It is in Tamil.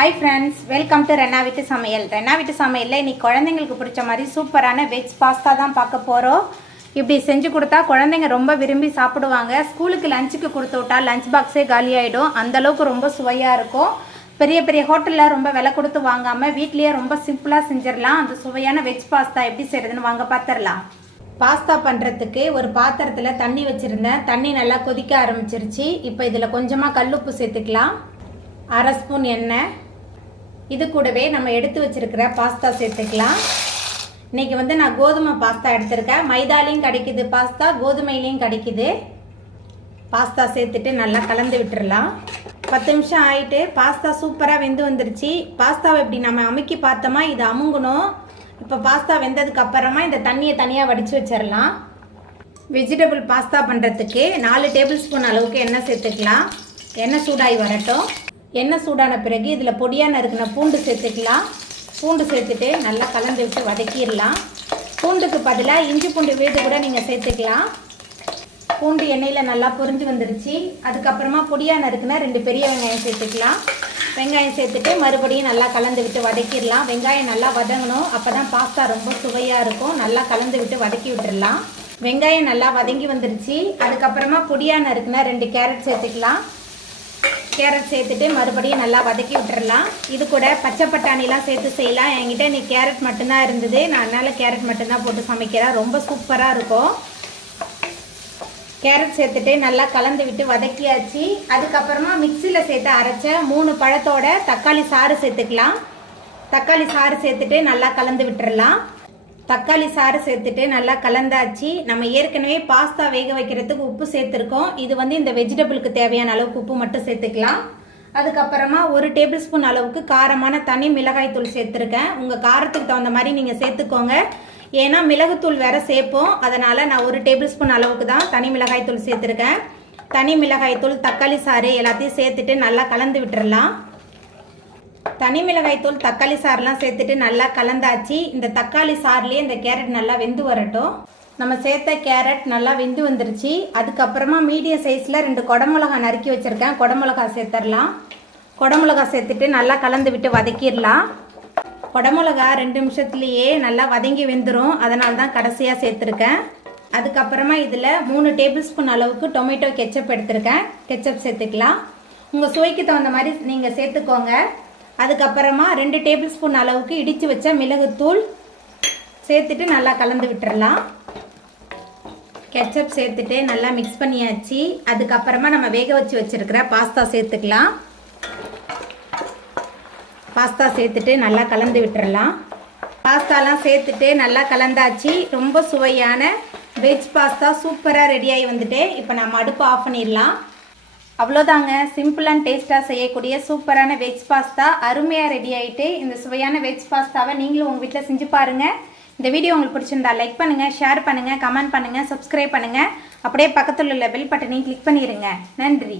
Hi friends, welcome to Renna Veetu Samayal. Renna Veetu Samayal இன்னைக்கு குழந்தைகளுக்கு பிடிச்ச மாதிரி சூப்பரான வெஜ் பாஸ்தா தான் பார்க்க போறோம். இப்படி செஞ்சு கொடுத்தா குழந்தைங்க ரொம்ப விரும்பி சாப்பிடுவாங்க. ஸ்கூலுக்கு லஞ்சுக்கு கொடுத்து விட்டா லஞ்ச் பாக்ஸே காலி ஆயிடும். அந்த அளவுக்கு ரொம்ப சுவையா இருக்கும். பெரிய பெரிய ஹோட்டல்ல ரொம்ப விலை கொடுத்து வாங்காம வீட்லயே ரொம்ப சிம்பிளா செஞ்சிரலாம். அந்த சுவையான வெஜ் பாஸ்தா எப்படி செய்யறதுன்னு வாங்க பாத்திரலாம். பாஸ்தா பண்ணுறதுக்கு ஒரு பாத்திரத்தில் தண்ணி வச்சுருந்தேன். தண்ணி நல்லா கொதிக்க ஆரம்பிச்சிருச்சு. இப்போ இதில் கொஞ்சமாக கல்லுப்பு சேர்த்துக்கலாம். அரை ஸ்பூன் எண்ணெய். இது கூடவே நம்ம எடுத்து வச்சிருக்கிற பாஸ்தா சேர்த்துக்கலாம். இன்றைக்கி நான் கோதுமை பாஸ்தா எடுத்திருக்கேன். மைதாலையும் கிடைக்குது பாஸ்தா, கோதுமையிலையும் கிடைக்குது. பாஸ்தா சேர்த்துட்டு நல்லா கலந்து விட்டுடலாம். 10 நிமிஷம் ஆகிட்டு பாஸ்தா சூப்பராக வெந்து வந்துருச்சு. பாஸ்தாவை இப்படி நம்ம அமுக்கி பார்த்தோமா இது அமுங்கணும். இப்போ பாஸ்தா வெந்ததுக்கு அப்புறமா இந்த தண்ணியை தனியாக வடித்து வச்சிடலாம். வெஜிடபிள் பாஸ்தா பண்ணுறதுக்கு 4 டேபிள் ஸ்பூன் அளவுக்கு எண்ணெய் சேர்த்துக்கலாம். எண்ணெய் சூடாகி வரட்டும். எண்ணெய் சூடான பிறகு இதில் பொடியாக நறுக்கின பூண்டு சேர்த்துக்கலாம். பூண்டு சேர்த்துட்டு நல்லா கலந்து விட்டு வதக்கிடலாம். பூண்டுக்கு பதிலாக இஞ்சி பூண்டு விழுது கூட நீங்கள் சேர்த்துக்கலாம். பூண்டு எண்ணெயில் நல்லா பொரிஞ்சு வந்துருச்சு. அதுக்கப்புறமா பொடியாக நறுக்கின 2 பெரிய வெங்காயம் சேர்த்துக்கலாம். வெங்காயம் சேர்த்துட்டு மறுபடியும் நல்லா கலந்து விட்டு வதக்கிடலாம். வெங்காயம் நல்லா வதங்கணும். அப்போ தான் பாஸ்தா ரொம்ப சுவையாக இருக்கும். நல்லா கலந்து விட்டு வதக்கி விட்டுடலாம். வெங்காயம் நல்லா வதங்கி வந்துருச்சு. அதுக்கப்புறமா பொடியாக நறுக்கின 2 கேரட் சேர்த்துக்கலாம். கேரட் சேர்த்துட்டு மறுபடியும் நல்லா வதக்கி விட்டுறலாம். இது கூட பச்சை பட்டாணிலாம் சேர்த்து செய்யலாம். என்கிட்ட இன்னைக்கு கேரட் மட்டும்தான் இருந்தது. நான் அதனால் கேரட் மட்டும்தான் போட்டு சமைக்கிறேன். ரொம்ப சூப்பராக இருக்கும். கேரட் சேர்த்துட்டு நல்லா கலந்து விட்டு வதக்கியாச்சு. அதுக்கப்புறமா மிக்சியில் சேர்த்து அரைச்ச 3 பழத்தோட தக்காளி சாறு சேர்த்துக்கலாம். தக்காளி சாறு சேர்த்துட்டு நல்லா கலந்து விட்டுறலாம். தக்காளி சாறு சேர்த்துட்டு நல்லா கலந்தாச்சு. நம்ம ஏற்கனவே பாஸ்தா வேக வைக்கிறதுக்கு உப்பு சேர்த்துருக்கோம். இது இந்த வெஜிடபிளுக்கு தேவையான அளவுக்கு உப்பு மட்டும் சேர்த்துக்கலாம். அதுக்கப்புறமா 1 டேபிள் ஸ்பூன் அளவுக்கு காரமான தனி மிளகாய் தூள் சேர்த்துருக்கேன். உங்கள் காரத்துக்கு தகுந்த மாதிரி நீங்கள் சேர்த்துக்கோங்க. ஏன்னா மிளகுத்தூள் வேற சேர்ப்போம். அதனால் நான் 1 டேபிள் ஸ்பூன் அளவுக்கு தான் தனி மிளகாய் தூள் சேர்த்துருக்கேன். தனி மிளகாய் தூள், தக்காளி சாறு எல்லாத்தையும் சேர்த்துட்டு நல்லா கலந்து விட்டுறலாம். தனி மிளகாய் தூள், தக்காளி சாறுலாம் சேர்த்துட்டு நல்லா கலந்தாச்சு. இந்த தக்காளி சாறுலேயே இந்த கேரட் நல்லா வெந்து வரட்டும். நம்ம சேர்த்த கேரட் நல்லா வெந்து வந்துருச்சு. அதுக்கப்புறமா மீடியம் சைஸில் 2 குடமிளகா நறுக்கி வச்சுருக்கேன். குடமிளகா சேர்த்துடலாம். குடமிளகா சேர்த்துட்டு நல்லா கலந்து விட்டு வதக்கிடலாம். குடமிளகா 2 நிமிஷத்துலேயே நல்லா வதங்கி வெந்துடும். அதனால தான் கடைசியாக சேர்த்துருக்கேன். அதுக்கப்புறமா இதில் 3 டேபிள் ஸ்பூன் அளவுக்கு டொமேட்டோ கெச்சப் எடுத்திருக்கேன். கெச்சப் சேர்த்துக்கலாம். உங்கள் சுவைக்கு தகுந்த மாதிரி நீங்கள் சேர்த்துக்கோங்க. அதுக்கப்புறமா 2 டேபிள் ஸ்பூன் அளவுக்கு இடித்து வச்ச மிளகுத்தூள் சேர்த்துட்டு நல்லா கலந்து விட்டுறலாம். கெச்சப் சேர்த்துட்டு நல்லா மிக்ஸ் பண்ணியாச்சு. அதுக்கப்புறமா நம்ம வேக வச்சு வச்சுருக்கிற பாஸ்தா சேர்த்துக்கலாம். பாஸ்தா சேர்த்துட்டு நல்லா கலந்து விட்டுறலாம். பாஸ்தாலாம் சேர்த்துட்டு நல்லா கலந்தாச்சு. ரொம்ப சுவையான வெஜ் பாஸ்தா சூப்பராக ரெடியாகி வந்துட்டு இப்போ நம்ம அடுப்பு ஆஃப் பண்ணிடலாம். அவ்வளோதாங்க, சிம்பிள் அண்ட் டேஸ்ட்டாக செய்யக்கூடிய சூப்பரான வெஜ் பாஸ்தா அருமையாக ரெடி ஆகிட்டு. இந்த சுவையான வெஜ் பாஸ்தாவை நீங்களும் உங்கள் வீட்டில் செஞ்சு பாருங்கள். இந்த வீடியோ உங்களுக்கு பிடிச்சிருந்தா லைக் பண்ணுங்கள், ஷேர் பண்ணுங்கள், கமெண்ட் பண்ணுங்கள், சப்ஸ்கிரைப் பண்ணுங்கள். அப்படியே பக்கத்தில் உள்ள பெல் பட்டனையும் கிளிக் பண்ணிடுங்க. நன்றி.